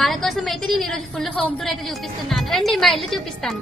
వాళ్ళ కోసం అయితే నేను ఈరోజు ఫుల్ హోమ్ టూర్ అయితే చూపిస్తున్నాను. రండి మా ఇల్లు చూపిస్తాను.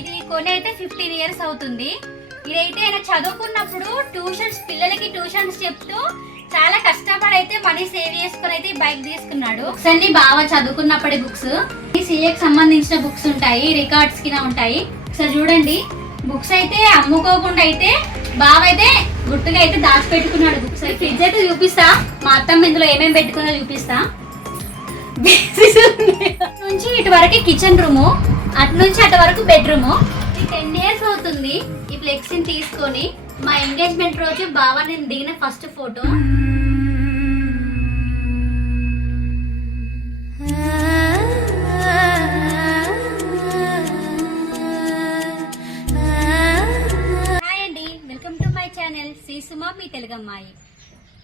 ఇది కొని అయితే 15 years అవుతుంది. ఇదైతే ఆయన చదువుకున్నప్పుడు పిల్లలకి ట్యూషన్స్ చెప్తూ చాలా కష్టపడి అయితే మనీ సేవ్ చేసుకుని అయితే బైక్ తీసుకున్నాడు. బుక్స్ అన్ని బాగా చదువుకున్నప్పటి బుక్స్, సీఏకి సంబంధించిన బుక్స్ ఉంటాయి, రికార్డ్స్ కింద ఉంటాయి. ఒకసారి చూడండి, బుక్స్ అయితే అమ్ముకోకుండా అయితే బాగా అయితే గుర్తుగా అయితే దాచిపెట్టుకున్నాడు బుక్స్. ఫ్రిడ్జ్ అయితే చూపిస్తా, మా అత్తమ్మ ఇందులో ఏమేమి పెట్టుకుందో చూపిస్తా. నుంచి ఇటు వరకు కిచెన్ రూము, అటు నుంచి అటు వరకు బెడ్రూమ్. 10 years అవుతుంది ఈ ఫ్లెక్సీ తీసుకొని. మా ఎంగేజ్మెంట్ రోజు బావ నేను దిగిన ఫస్ట్ ఫోటో. హాయ్ అండి, వెల్కమ్ టు మై ఛానల్ శ్రీసుమ మీ తెలుగమ్మాయి.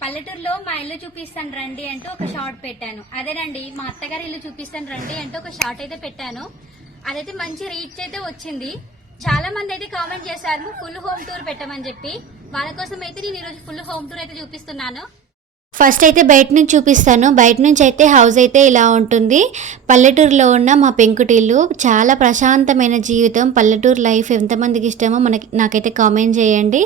పల్లెటూరులో మా ఇల్లు చూపిస్తాను రండి అంటూ ఒక షార్ట్ పెట్టాను. అదేనండి మా అత్తగారి ఇల్లు చూపిస్తాను రండి అంటూ ఒక షార్ట్ అయితే పెట్టాను. అదైతే మంచి రీచ్ అయితే వచ్చింది. చాలా మంది అయితే కామెంట్ చేశారు ఫుల్ హోమ్ టూర్ పెట్టమని చెప్పి. వాళ్ళ కోసం అయితే నేను ఈరోజు ఫుల్ హోమ్ టూర్ అయితే చూపిస్తున్నాను. ఫస్ట్ అయితే బయట నుంచి చూపిస్తాను. బయట నుంచి అయితే హౌస్ అయితే ఇలా ఉంటుంది. పల్లెటూరులో ఉన్న మా పెంకుటిల్లు, చాలా ప్రశాంతమైన జీవితం. పల్లెటూరు లైఫ్ ఎంతమందికి ఇష్టమో నాకైతే కామెంట్ చేయండి.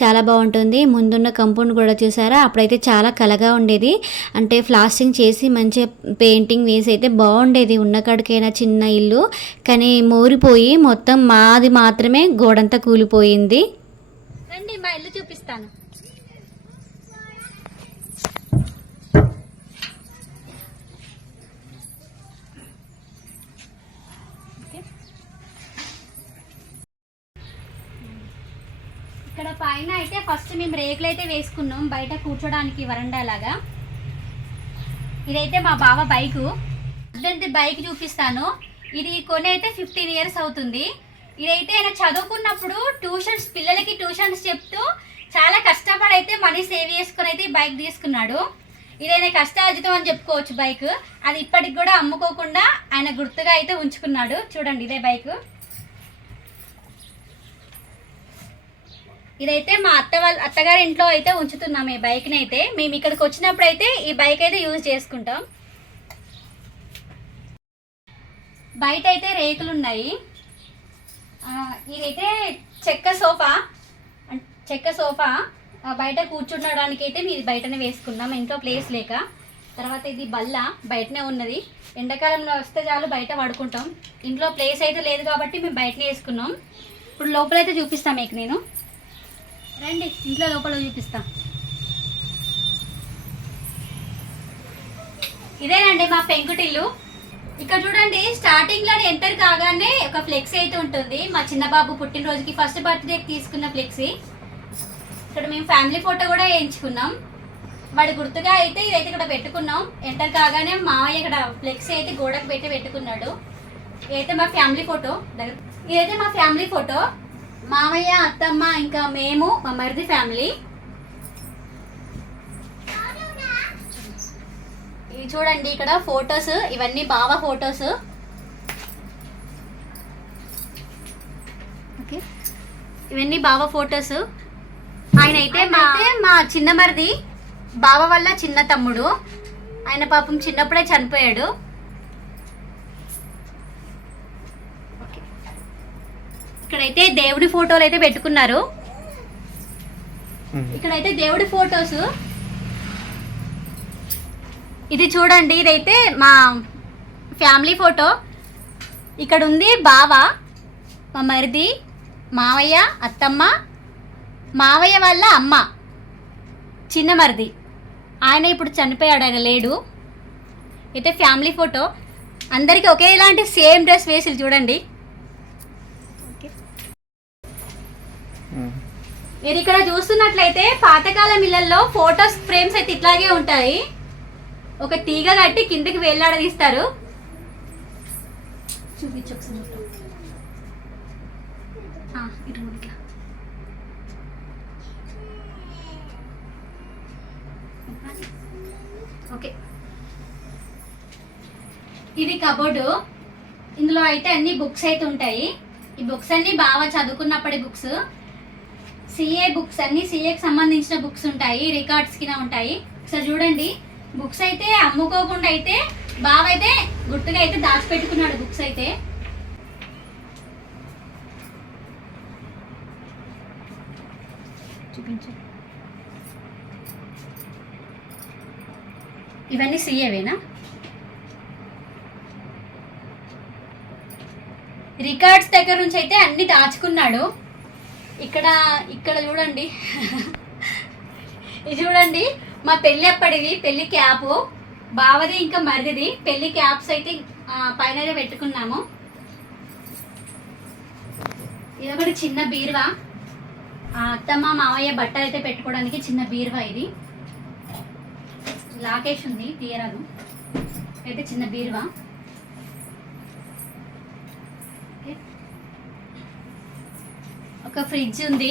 చాలా బాగుంటుంది. ముందున్న కంపౌండ్ కూడా చూసారా, అప్పుడైతే చాలా కలగా ఉండేది. అంటే ప్లాస్టింగ్ చేసి మంచిగా పెయింటింగ్ వేసి అయితే బాగుండేది. ఉన్న కాడికైనా చిన్న ఇల్లు, కానీ మోరిపోయి మొత్తం మాది మాత్రమే గోడంతా కూలిపోయింది. రండి మా ఇల్లు చూపిస్తాను. ఇక్కడ పైన అయితే ఫస్ట్ మేము రేకులు అయితే వేసుకున్నాం, బయట కూర్చోడానికి వరండా లాగా. ఇదైతే మా బావ బైకు. అట్లాంటి బైక్ చూపిస్తాను. ఇది కొని అయితే 15 years అవుతుంది. ఇదైతే ఆయన చదువుకున్నప్పుడు పిల్లలకి ట్యూషన్స్ చెప్తూ చాలా కష్టపడి అయితే మనీ సేవ్ చేసుకుని అయితే బైక్ తీసుకున్నాడు. ఇదైనా కష్టార్జితం అని చెప్పుకోవచ్చు బైక్. అది ఇప్పటికి కూడా అమ్ముకోకుండా ఆయన గుర్తుగా అయితే ఉంచుకున్నాడు. చూడండి, ఇదే బైక్. ఇదైతే మా అత్తగారి ఇంట్లో అయితే ఉంచుతున్నాం ఈ బైక్ని అయితే. మేము ఇక్కడికి వచ్చినప్పుడు అయితే ఈ బైక్ అయితే యూజ్ చేసుకుంటాం. బయట అయితే రేకులు ఉన్నాయి. ఇదైతే చెక్క సోఫా బయట కూర్చుండడానికి అయితే మీరు బయటనే వేసుకున్నాం, ఇంట్లో ప్లేస్ లేక. తర్వాత ఇది బల్ల బయటనే ఉన్నది. ఎండాకాలంలో వస్తే చాలు బయట పడుకుంటాం. ఇంట్లో ప్లేస్ అయితే లేదు కాబట్టి మేము బయటనే వేసుకున్నాం. ఇప్పుడు లోపలైతే చూపిస్తాం మీకు నేను. రండి, ఇంట్లో లోపల చూపిస్తా. ఇదేనండి మా పెంకుటిల్లు. ఇక్కడ చూడండి, స్టార్టింగ్ లో ఎంటర్ కాగానే ఒక ఫ్లెక్సీ అయితే ఉంటుంది. మా చిన్న బాబు పుట్టినరోజుకి ఫస్ట్ బర్త్డేకి తీసుకున్న ఫ్లెక్సీ. ఇక్కడ మేము ఫ్యామిలీ ఫోటో కూడా వేయించుకున్నాం. వాడి గుర్తుగా అయితే ఇదైతే ఇక్కడ పెట్టుకున్నాం. ఎంటర్ కాగానే మావయ్య ఇక్కడ ఫ్లెక్సీ అయితే గోడకు పెట్టుకున్నాడు. ఇదైతే మా ఫ్యామిలీ ఫోటో. మామయ్య, అత్తమ్మ, ఇంకా మేము, మా మరిది ఫ్యామిలీ. ఇవి చూడండి, ఇక్కడ ఫొటోస్, ఇవన్నీ బావ ఫొటోస్. ఓకే, ఇవన్నీ బావ ఫొటోస్. ఆయన అయితే మా చిన్న మరిది, బావ వల్ల చిన్న తమ్ముడు. ఆయన పాపం చిన్నప్పుడే చనిపోయాడు. ఇక్కడైతే దేవుడి ఫోటోలు అయితే పెట్టుకున్నారు. ఇక్కడైతే దేవుడి ఫొటోస్. ఇది చూడండి, ఇదైతే మా ఫ్యామిలీ ఫోటో. ఇక్కడ ఉంది బావ, మా మరిది, మావయ్య, అత్తమ్మ, మావయ్య వాళ్ళ అమ్మ, చిన్న మరిది. ఆయన ఇప్పుడు చనిపోయాడు, ఆయన లేడు. అయితే ఫ్యామిలీ ఫోటో. అందరికీ ఒకేలాంటి సేమ్ డ్రెస్ వేసి చూడండి. మీరు ఇక్కడ చూస్తున్నట్లయితే పాతకాలం ఇళ్లలో ఫోటోస్ ఫ్రేమ్స్ అయితే ఇట్లాగే ఉంటాయి. ఒక తీగ కట్టి కిందకి వేలాడదీస్తారు. చూపించు ఒకసారి. ఓకే, ఇది కబోర్డు. ఇందులో అయితే అన్ని బుక్స్ అయితే ఉంటాయి. ఈ బుక్స్ అన్ని బాగా చదువుకున్నప్పటి బుక్స్. సిఏ బుక్స్ అన్ని, సిఏకి సంబంధించిన బుక్స్ ఉంటాయి, రికార్డ్స్ కింద ఉంటాయి. ఒకసారి చూడండి, బుక్స్ అయితే అమ్ముకోకుండా అయితే బావ అయితే గుర్తుగా అయితే దాచిపెట్టుకున్నాడు బుక్స్ అయితే. చూపించు. ఇవన్నీ సీఏవేనా? రికార్డ్స్ దగ్గర నుంచి అయితే అన్ని దాచుకున్నాడు. ఇక్కడ ఇక్కడ చూడండి ఇది చూడండి మా పెళ్ళి అప్పటివి పెళ్లి క్యాప్ బావది ఇంకా మరిది పెళ్లి క్యాప్స్ అయితే పైన పెట్టుకున్నాము. ఇదొకటి చిన్న బీరువా, అత్తమ్మ మావయ్య బట్టలు అయితే పెట్టుకోవడానికి చిన్న బీరువా. ఇది లాకేష్ ఉంది తీయరాను అయితే చిన్న బీరువా. ఒక ఫ్రిడ్జ్ ఉంది.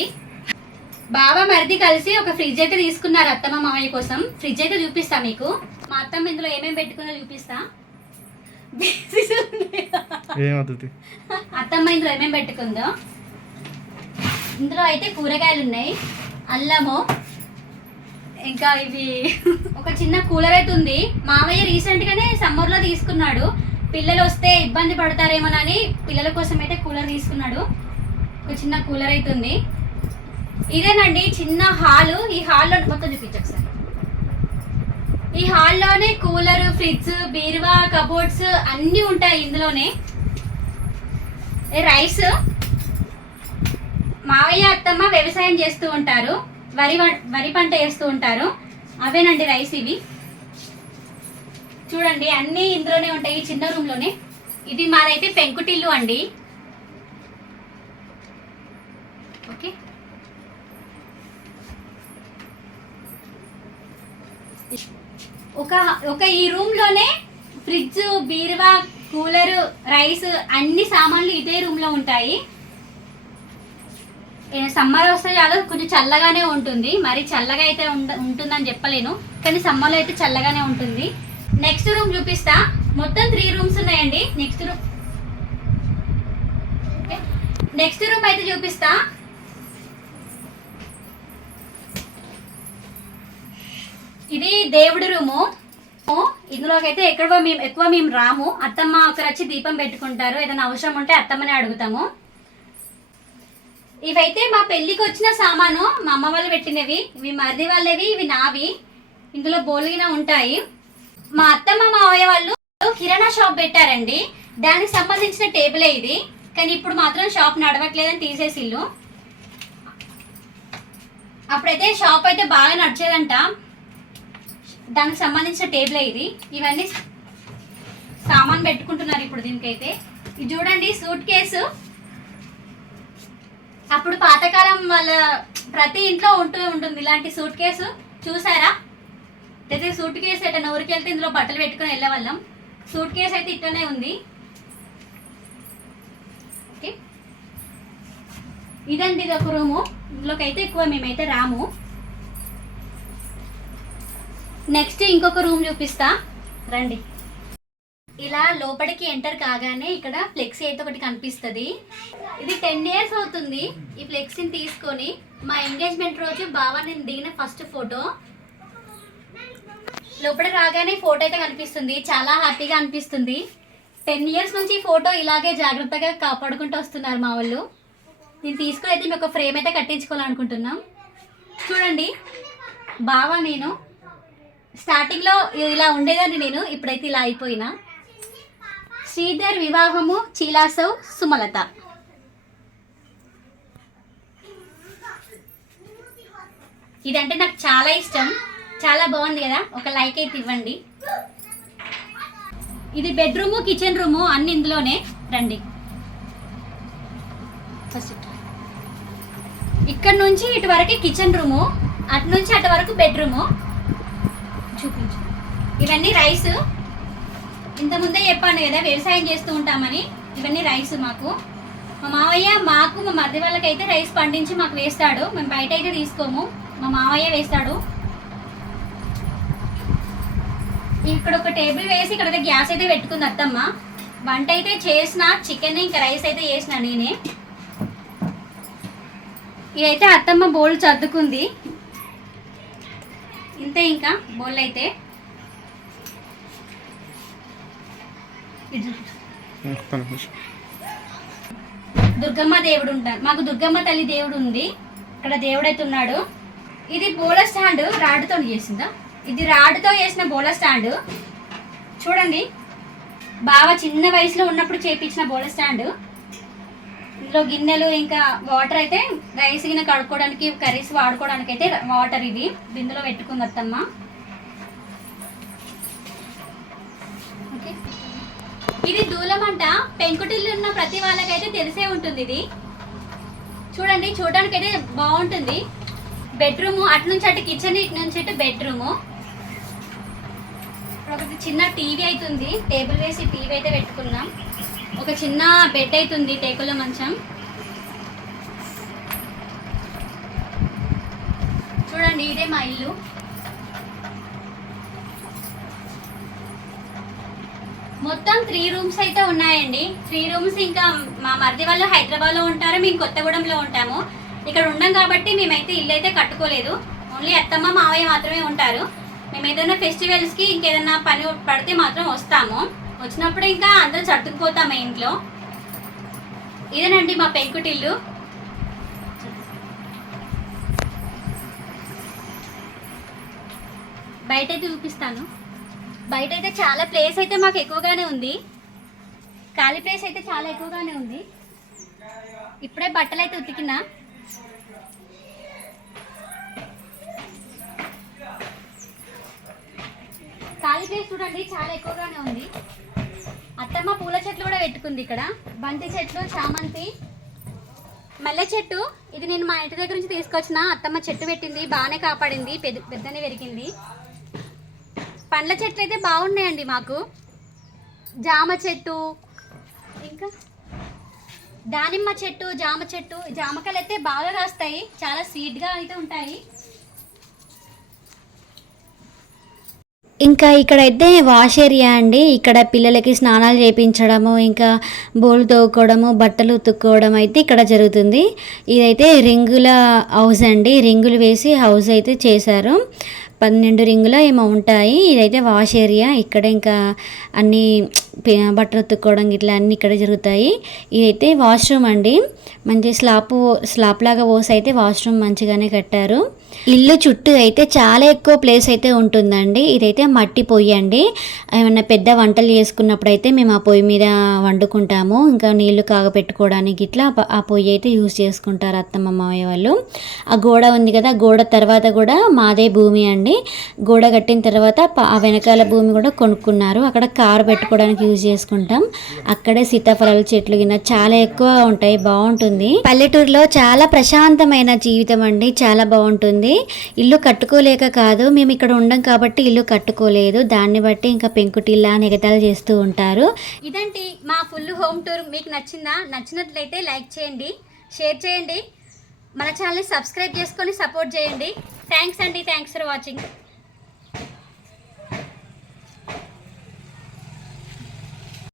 బావ మరిది కలిసి ఒక ఫ్రిడ్జ్ అయితే తీసుకున్నారు అత్తమ్మ మామయ్య కోసం. ఫ్రిడ్జ్ అయితే చూపిస్తా మీకు. మా అత్తమ్మ ఇందులో ఏమేమి పెట్టుకుందో చూపిస్తా. అత్తమ్మ ఇందులో ఏమేమి పెట్టుకుందో. ఇందులో అయితే కూరగాయలు ఉన్నాయి, అల్లము, ఇంకా ఇవి ఒక చిన్న కూలర్ అయితే ఉంది. మామయ్య రీసెంట్ గానే సమ్మర్ లో తీసుకున్నాడు. పిల్లలు వస్తే ఇబ్బంది పడతారేమోనని పిల్లల కోసం అయితే కూలర్ తీసుకున్నాడు. ఒక చిన్న కూలర్ అయితే ఉంది. ఇదేనండి చిన్న హాలు. ఈ హాల్లో మొత్తం చూపించు ఒకసారి. ఈ హాల్లోనే కూలర్, ఫ్రిడ్జ్, బీరువా, కబోర్డ్స్ అన్నీ ఉంటాయి ఇందులోనే. రైస్, మావయ్య అత్తమ్మ వ్యవసాయం చేస్తూ ఉంటారు, వరి పంట వేస్తూ ఉంటారు. అవేనండి రైస్ ఇవి. చూడండి అన్నీ ఇందులోనే ఉంటాయి ఈ చిన్న రూమ్లోనే. ఇది మాదైతే పెంకుటిల్లు అండి. ఓకే, ఒక ఈ రూమ్ లోనే ఫ్రిడ్జ్, బీరువా, కూలర్, రైస్ అన్ని సామాన్లు ఇదే రూమ్ లో ఉంటాయి. సమ్మర్ వస్తే చాలు కొంచెం చల్లగానే ఉంటుంది. మరి చల్లగా అయితే ఉంటుందని చెప్పలేను, కానీ సమ్మర్లో అయితే చల్లగానే ఉంటుంది. నెక్స్ట్ రూమ్ చూపిస్తా. మొత్తం 3 రూమ్స్ ఉన్నాయండి. నెక్స్ట్ రూమ్ అయితే చూపిస్తా. ఇది దేవుడి రూము. ఇందులోకి అయితే ఎక్కువ మేము రాము. అత్తమ్మ ఒకరు వచ్చి దీపం పెట్టుకుంటారు. ఏదైనా అవసరం ఉంటే అత్తమ్మనే అడుగుతాము. ఇవైతే మా పెళ్ళికి వచ్చిన సామాను, మా అమ్మ వాళ్ళు పెట్టినవి. ఇవి మరిది వాళ్ళవి, ఇవి నావి. ఇందులో బోల్గిన ఉంటాయి. మా అత్తమ్మ మావయ్య వాళ్ళు కిరాణా షాప్ పెట్టారండి. దానికి సంబంధించిన టేబులే ఇది. కానీ ఇప్పుడు మాత్రం షాప్ నడవట్లేదని తీసేసిల్లు. అప్పుడైతే షాప్ అయితే బాగా నడిచేదంట. దానికి సంబంధించిన టేబుల్ ఇది. ఇవన్నీ సామాన్ పెట్టుకుంటున్నారు ఇప్పుడు దీనికైతే. ఇది చూడండి సూట్ కేసు. అప్పుడు పాతకాలం వాళ్ళ ప్రతి ఇంట్లో ఉంటుంది ఇలాంటి సూట్ కేసు. చూసారా? అయితే సూట్ కేసు ఎట్లా ఊరికి వెళ్తే ఇందులో బట్టలు పెట్టుకుని వెళ్ళేవాళ్ళం. సూట్ కేసు అయితే ఇట్లనే ఉంది. ఓకే, ఇదండి ఇది ఒక రూము. ఇందులోకి అయితే ఎక్కువ మేమైతే రాము. నెక్స్ట్ ఇంకొక రూమ్ చూపిస్తా రండి. ఇలా లోపలికి ఎంటర్ కాగానే ఇక్కడ ఫ్లెక్సీ అయితే ఒకటి కనిపిస్తుంది. ఇది 10 years అవుతుంది ఈ ఫ్లెక్సీని తీసుకొని. మా ఎంగేజ్మెంట్ రోజు బావ నేను దిగిన ఫస్ట్ ఫోటో. లోపల రాగానే ఫోటో అయితే కనిపిస్తుంది. చాలా హ్యాపీగా అనిపిస్తుంది. 10 years నుంచి ఫోటో ఇలాగే జాగ్రత్తగా కాపాడుకుంటూ వస్తున్నారు మా వాళ్ళు. నేను తీసుకుని అయితే మీకు ఒక ఫ్రేమ్ అయితే కట్టించుకోవాలనుకుంటున్నాం. చూడండి బావ నేను స్టార్టింగ్లో ఇలా ఉండేదాన్ని నేను, ఇప్పుడైతే ఇలా అయిపోయినా. శ్రీధర్ వివాహము చీలాసవ్ సుమలత. ఇదంటే నాకు చాలా ఇష్టం. చాలా బాగుంది కదా, ఒక లైక్ అయితే ఇవ్వండి. ఇది బెడ్రూము, కిచెన్ రూము అన్ని ఇందులోనే. రండి ఫస్ట్ ఇక్కడ నుంచి ఇటు వరకు కిచెన్ రూము, అటు నుంచి అటు వరకు బెడ్రూము. చూపించు. ఇవన్నీ రైస్. ఇంతకుముందే చెప్పాను కదా వ్యవసాయం చేస్తూ ఉంటామని. ఇవన్నీ రైస్ మాకు. మా మావయ్య మాకు మా మరిది వాళ్ళకైతే రైస్ పండించి మాకు వేస్తాడు. మేము బయట అయితే తీసుకోము, మా మావయ్య వేస్తాడు. ఇక్కడ ఒక టేబుల్ వేసి ఇక్కడ గ్యాస్ అయితే పెట్టుకుంది అత్తమ్మ. వంట అయితే చేసిన, చికెన్ ఇంకా రైస్ అయితే చేసిన నేనే. ఇదైతే అత్తమ్మ బౌల్ సర్దుకుంది. ఇంతే ఇంకా బౌల్ అయితే. ఇది దుర్గమ్మ దేవుడు ఉంటారు, మాకు దుర్గమ్మ తల్లి దేవుడు ఉంది. ఇక్కడ దేవుడు అయితే ఉన్నాడు. ఇది బోల స్టాండ్ రాడ్తో చేసిందా, ఇది రాడ్తో చేసిన బోల స్టాండ్ చూడండి. బాగా చిన్న వయసులో ఉన్నప్పుడు చేపించిన బోల స్టాండ్. ఇందులో గిన్నెలు ఇంకా వాటర్ అయితే రైస్ గిన్నె కడుక్కోవడానికి, కర్రీస్ వాడుకోవడానికి అయితే వాటర్ ఇవి బిందులో పెట్టుకుంది అత్తమ్మ. ఓకే, ఇది దూలమంట. పెంకుటిల్లు ఉన్న ప్రతి వాళ్ళకైతే తెలిసే ఉంటుంది. ఇది చూడండి, చూడడానికి అయితే బాగుంటుంది. బెడ్రూమ్ అటు నుంచి అటు కిచెన్, ఇటు నుంచి అటు బెడ్రూము. ఒకటి చిన్న టీవీ అవుతుంది, టేబుల్ వేసి టీవీ అయితే పెట్టుకున్నాం. ఒక చిన్న బెడ్ అవుతుంది, టేకుల మంచం. చూడండి, ఇదే మా ఇల్లు. మొత్తం 3 రూమ్స్ అయితే ఉన్నాయండి. 3 రూమ్స్. ఇంకా మా మరిది వాళ్ళు హైదరాబాద్లో ఉంటారు, మేము కొత్తగూడెంలో ఉంటాము. ఇక్కడ ఉండం కాబట్టి మేమైతే ఇల్లు అయితే కట్టుకోలేదు. ఓన్లీ అత్తమ్మ మావయ్య మాత్రమే ఉంటారు. మేము ఏదైనా ఫెస్టివల్స్కి ఇంకేదైనా పని పడితే మాత్రం వస్తాము. వచ్చినప్పుడు ఇంకా అందరూ చట్టుకుపోతాము ఇంట్లో. ఇదేనండి మా పెంకుటిల్లు. బయట అయితే చూపిస్తాను. బయట అయితే చాలా ప్లేస్ అయితే మాకు ఎక్కువగానే ఉంది. ఖాళీ ప్లేస్ అయితే చాలా ఎక్కువగానే ఉంది. ఇప్పుడే బట్టలు అయితే ఉతికినా. ఖాళీ ప్లేస్ చూడండి, చాలా ఎక్కువగానే ఉంది. అత్తమ్మ పూల చెట్లు కూడా పెట్టుకుంది ఇక్కడ. బంతి చెట్లు, చామంతి, మల్లె చెట్టు. ఇది నేను మా ఇంటి దగ్గర నుంచి తీసుకొచ్చిన. అత్తమ్మ చెట్టు పెట్టింది, బాగానే కాపాడింది, పెద్దనే పెరిగింది. పండ్ల చెట్లు అయితే బాగున్నాయండి మాకు. జామ చెట్టు, ఇంకా దానిమ్మ చెట్టు, జామ చెట్టు. జామకాయలు అయితే బాగా కాస్తాయి, చాలా స్వీట్గా అయితే ఉంటాయి. ఇంకా ఇక్కడైతే వాష్ ఏరియా అండి. ఇక్కడ పిల్లలకి స్నానాలు చేయించడము, ఇంకా బోళ్ళు తోముకోవడము, బట్టలు ఉతుక్కోవడం అయితే ఇక్కడ జరుగుతుంది. ఇదైతే రింగుల హౌస్ అండి. రింగులు వేసి హౌస్ అయితే చేశారు. 12 రింగులు ఏమో ఉంటాయి. ఇదైతే వాష్ ఏరియా. ఇక్కడ ఇంకా అన్నీ బట్టలు ఉతుక్కోవడం ఇట్లా అన్నీ ఇక్కడ జరుగుతాయి. ఇదైతే వాష్రూమ్ అండి. మంచి స్లాప్ లాగా పోసి అయితే వాష్రూమ్ మంచిగానే కట్టారు. ఇల్లు చుట్టూ అయితే చాలా ఎక్కువ ప్లేస్ అయితే ఉంటుందండి. ఇదైతే మట్టి పొయ్యి అండి. ఏమన్నా పెద్ద వంటలు చేసుకున్నప్పుడు అయితే మేము ఆ పొయ్యి మీద వండుకుంటాము. ఇంకా నీళ్లు కాగపెట్టుకోవడానికి ఇట్లా ఆ పొయ్యి అయితే యూజ్ చేసుకుంటారు అత్తమ్మ మామయ్య వాళ్ళు. ఆ గోడ ఉంది కదా, గోడ తర్వాత కూడా మాదే భూమి అండి. గోడ కట్టిన తర్వాత ఆ వెనకాల భూమి కూడా కొనుక్కున్నారు. అక్కడ కారు పెట్టుకోవడానికి యూజ్ చేసుకుంటాం. అక్కడే సీతాఫలాల చెట్లు గిన్నె చాలా ఎక్కువ ఉంటాయి, బాగుంటుంది. పల్లెటూరులో చాలా ప్రశాంతమైన జీవితం అండి, చాలా బాగుంటుంది. ఇల్లు కట్టుకోలేక కాదు, మేము ఇక్కడ ఉండం కాబట్టి ఇల్లు కట్టుకోలేదు. దాన్ని బట్టి ఇంకా పెంకుటిల్లా నెగతాలు చేస్తూ ఉంటారు. ఇదండి మా ఫుల్ హోమ్ టూర్. మీకు నచ్చిందా? నచ్చినట్లయితే లైక్ చేయండి, షేర్ చేయండి, మన ఛానల్ని సబ్స్క్రైబ్ చేసుకొని సపోర్ట్ చేయండి. థ్యాంక్స్ అండి, థ్యాంక్స్ ఫర్ వాచింగ్.